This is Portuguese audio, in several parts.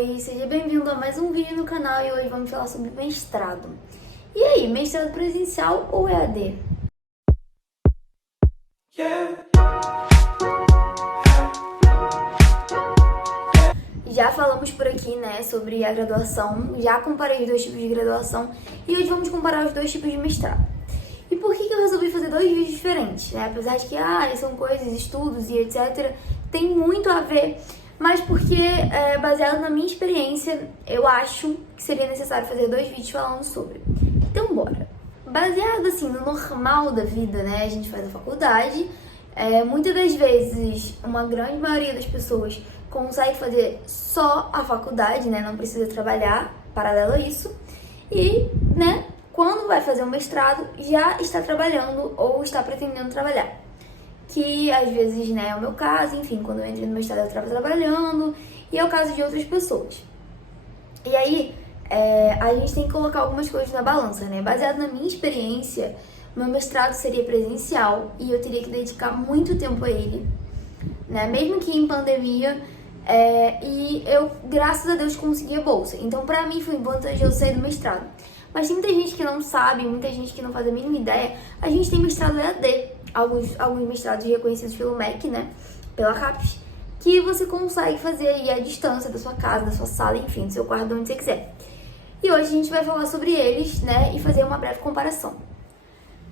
Oi, seja bem-vindo a mais um vídeo no canal e hoje vamos falar sobre mestrado. E aí, mestrado presencial ou EAD? Já falamos por aqui, né, sobre a graduação, já comparei os dois tipos de graduação e hoje vamos comparar os dois tipos de mestrado. E por que eu resolvi fazer dois vídeos diferentes, né? Apesar de que são coisas, estudos e etc, tem muito a ver, mas porque, baseado na minha experiência, eu acho que seria necessário fazer dois vídeos falando sobre. Então, bora! Baseado, assim, no normal da vida, né? A gente faz a faculdade, muitas das vezes, uma grande maioria das pessoas consegue fazer só a faculdade, né? Não precisa trabalhar paralelo a isso. E, né, quando vai fazer um mestrado, já está trabalhando ou está pretendendo trabalhar. Que às vezes, né, é o meu caso, enfim, quando eu entrei no mestrado eu estava trabalhando, e é o caso de outras pessoas. E aí, a gente tem que colocar algumas coisas na balança, né? Baseado na minha experiência, meu mestrado seria presencial e eu teria que dedicar muito tempo a ele, né? Mesmo que em pandemia, e eu, graças a Deus, consegui a bolsa. Então, pra mim, foi vantajoso sair do mestrado. Mas tem muita gente que não sabe, muita gente que não faz a mínima ideia. A gente tem mestrado EAD, alguns mestrados reconhecidos pelo MEC, né? Pela CAPES, que você consegue fazer aí à distância da sua casa, da sua sala, enfim, do seu quarto, de onde você quiser. E hoje a gente vai falar sobre eles, né? E fazer uma breve comparação.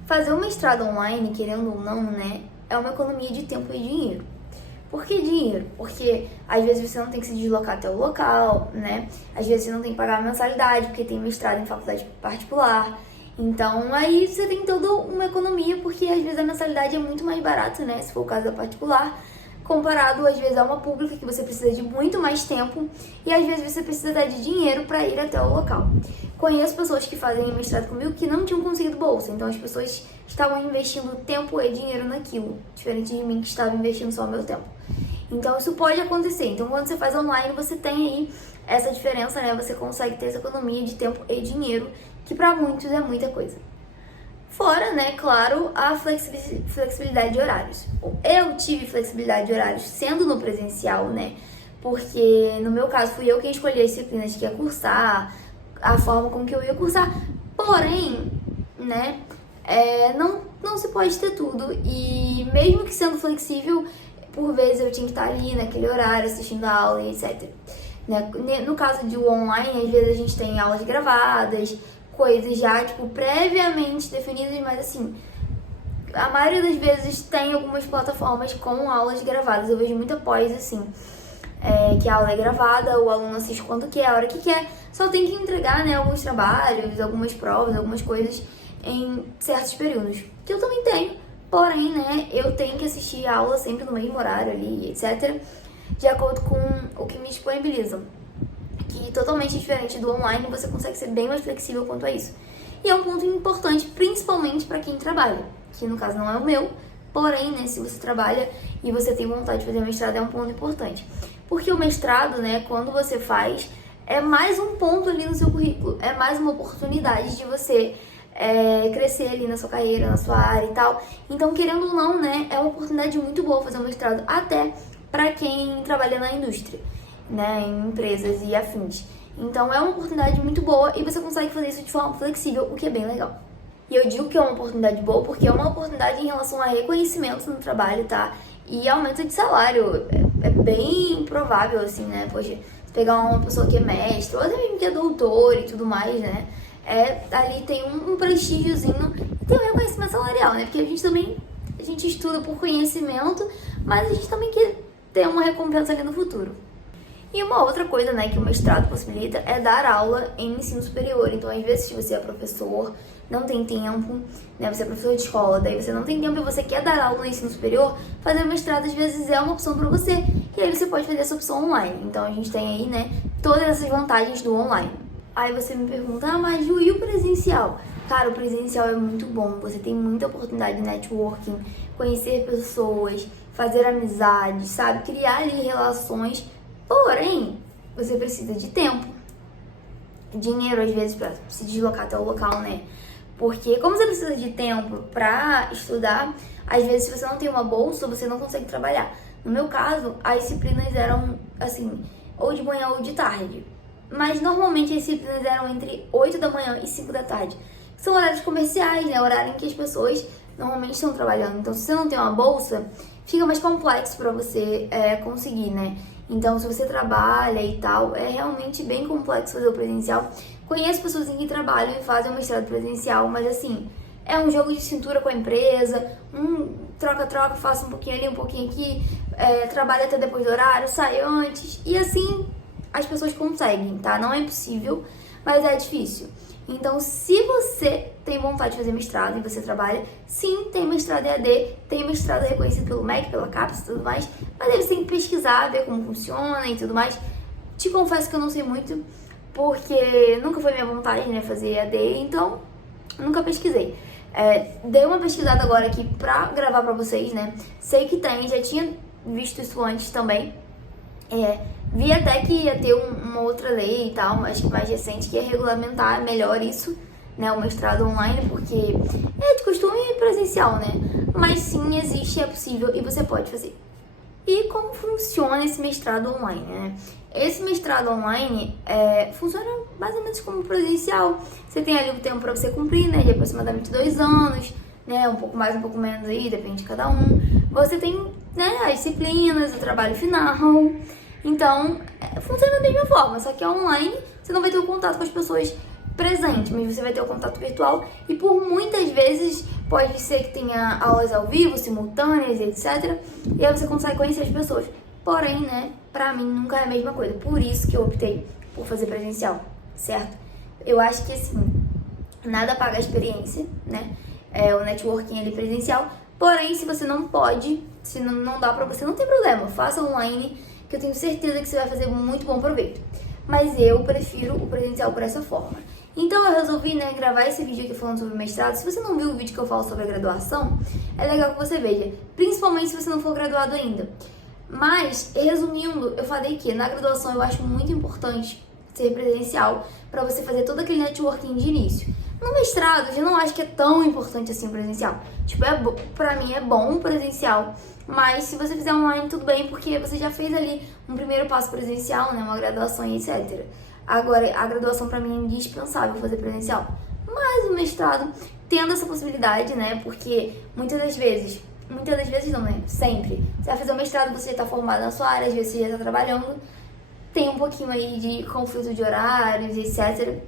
Fazer um mestrado online, querendo ou não, né? É uma economia de tempo e dinheiro. Por que dinheiro? Porque às vezes você não tem que se deslocar até o local, né? Às vezes você não tem que pagar a mensalidade, porque tem mestrado em faculdade particular. Então aí você tem toda uma economia, porque às vezes a mensalidade é muito mais barata, né? Se for o caso da particular, comparado às vezes a uma pública que você precisa de muito mais tempo e às vezes você precisa dar de dinheiro para ir até o local. Conheço pessoas que fazem mestrado comigo que não tinham conseguido bolsa, então as pessoas estavam investindo tempo e dinheiro naquilo, diferente de mim que estava investindo só o meu tempo. Então isso pode acontecer. Então quando você faz online, você tem aí essa diferença, né? Você consegue ter essa economia de tempo e dinheiro, que para muitos é muita coisa. Fora, né, claro, a flexibilidade de horários. Eu tive flexibilidade de horários sendo no presencial, né? Porque no meu caso fui eu quem escolhi as disciplinas que ia cursar, a forma como que eu ia cursar. Porém, né, não se pode ter tudo. E mesmo que sendo flexível, por vezes eu tinha que estar ali naquele horário assistindo a aula e etc. Né? No caso de online, às vezes a gente tem aulas gravadas, coisas já, tipo, previamente definidas, mas assim, a maioria das vezes tem algumas plataformas com aulas gravadas. Eu vejo muita pós, assim, que a aula é gravada, o aluno assiste quando quer, a hora que quer, só tem que entregar, né, alguns trabalhos, algumas provas, algumas coisas em certos períodos, que eu também tenho, porém, né, eu tenho que assistir a aula sempre no mesmo horário ali, etc., de acordo com o que me disponibilizam. Que totalmente diferente do online, você consegue ser bem mais flexível quanto a isso. E é um ponto importante, principalmente para quem trabalha, que no caso não é o meu, porém, né, se você trabalha e você tem vontade de fazer mestrado, é um ponto importante. Porque o mestrado, né, quando você faz, é mais um ponto ali no seu currículo, é mais uma oportunidade de você crescer ali na sua carreira, na sua área e tal. Então, querendo ou não, né, é uma oportunidade muito boa fazer um mestrado, até para quem trabalha na indústria, né, em empresas e afins. Então é uma oportunidade muito boa e você consegue fazer isso de forma flexível, o que é bem legal. E eu digo que é uma oportunidade boa porque é uma oportunidade em relação a reconhecimento no trabalho, tá? E aumento de salário. É bem provável, assim, né? Poxa, se pegar uma pessoa que é mestre, ou até mesmo que é doutor e tudo mais, né? Ali tem um prestígiozinho e tem um reconhecimento salarial, né? Porque a gente estuda por conhecimento, mas a gente também quer ter uma recompensa ali no futuro. E uma outra coisa, né, que o mestrado possibilita é dar aula em ensino superior. Então, às vezes, se você é professor, não tem tempo, né, você é professor de escola, daí você não tem tempo e você quer dar aula no ensino superior, fazer mestrado, às vezes, é uma opção para você. E aí você pode fazer essa opção online. Então, a gente tem aí, né, todas essas vantagens do online. Aí você me pergunta, mas Ju, e o presencial? Cara, o presencial é muito bom, você tem muita oportunidade de networking, conhecer pessoas, fazer amizades, sabe? Criar ali relações. Porém, você precisa de tempo, dinheiro às vezes para se deslocar até o local, né? Porque como você precisa de tempo para estudar, às vezes se você não tem uma bolsa, você não consegue trabalhar. No meu caso, as disciplinas eram, assim, ou de manhã ou de tarde. Mas normalmente as disciplinas eram entre 8 da manhã e 5 da tarde. São horários comerciais, né? Horário em que as pessoas normalmente estão trabalhando. Então, se você não tem uma bolsa, fica mais complexo para você conseguir, né? Então, se você trabalha e tal, é realmente bem complexo fazer o presencial. Conheço pessoas que trabalham e fazem o mestrado presencial, mas assim, é um jogo de cintura com a empresa, troca-troca, faça um pouquinho ali, um pouquinho aqui, trabalha até depois do horário, sai antes, e assim as pessoas conseguem, tá? Não é impossível, mas é difícil. Então, se você tem vontade de fazer mestrado e você trabalha, sim, tem mestrado EAD, tem mestrado reconhecido pelo MEC, pela CAPES e tudo mais, mas aí você tem que pesquisar, ver como funciona e tudo mais. Te confesso que eu não sei muito, porque nunca foi minha vontade, né, fazer EAD, então nunca pesquisei. Dei uma pesquisada agora aqui pra gravar pra vocês, né? Sei que tem, já tinha visto isso antes também. Vi até que ia ter uma outra lei e tal, acho que mais recente, que ia regulamentar melhor isso, né? O mestrado online, porque é de costume presencial, né? Mas sim, existe, é possível e você pode fazer. E como funciona esse mestrado online, né? Esse mestrado online funciona mais ou menos como presencial. Você tem ali o tempo para você cumprir, né? De aproximadamente 2 anos, né? Um pouco mais, um pouco menos aí, depende de cada um. Você tem, né, as disciplinas, o trabalho final. Então, funciona da mesma forma, só que online você não vai ter o contato com as pessoas presentes, mas você vai ter o contato virtual e por muitas vezes pode ser que tenha aulas ao vivo, simultâneas, etc. E aí você consegue conhecer as pessoas. Porém, né, pra mim nunca é a mesma coisa. Por isso que eu optei por fazer presencial, certo? Eu acho que assim, nada paga a experiência, né? O networking ali presencial. Porém, se você não pode, se não dá pra você, não tem problema. Faça online, que eu tenho certeza que você vai fazer muito bom proveito. Mas eu prefiro o presencial por essa forma. Então eu resolvi, né, gravar esse vídeo aqui falando sobre mestrado. Se você não viu o vídeo que eu falo sobre a graduação, é legal que você veja. Principalmente se você não for graduado ainda. Mas, resumindo, eu falei que na graduação eu acho muito importante ser presencial para você fazer todo aquele networking de início. No mestrado, eu já não acho que é tão importante assim presencial. Tipo, pra mim é bom presencial, mas se você fizer online, tudo bem, porque você já fez ali um primeiro passo presencial, né, uma graduação e etc. Agora, a graduação pra mim é indispensável fazer presencial. Mas o mestrado, tendo essa possibilidade, né, porque muitas das vezes não, né, sempre, você vai fazer o mestrado, você já tá formado na sua área, às vezes você já tá trabalhando, tem um pouquinho aí de conflito de horários, etc.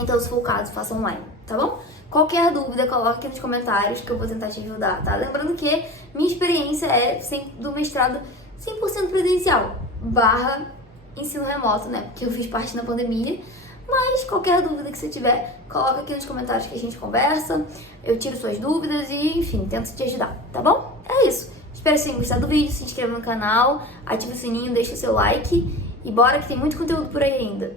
Então, se for o caso, faça online, tá bom? Qualquer dúvida, coloque aqui nos comentários que eu vou tentar te ajudar, tá? Lembrando que minha experiência é do mestrado 100% presencial, / ensino remoto, né? Porque eu fiz parte na pandemia. Mas qualquer dúvida que você tiver, coloca aqui nos comentários que a gente conversa, eu tiro suas dúvidas e, enfim, tento te ajudar, tá bom? É isso. Espero que vocês tenham gostado do vídeo, se inscreva no canal, ative o sininho, deixa o seu like e bora que tem muito conteúdo por aí ainda.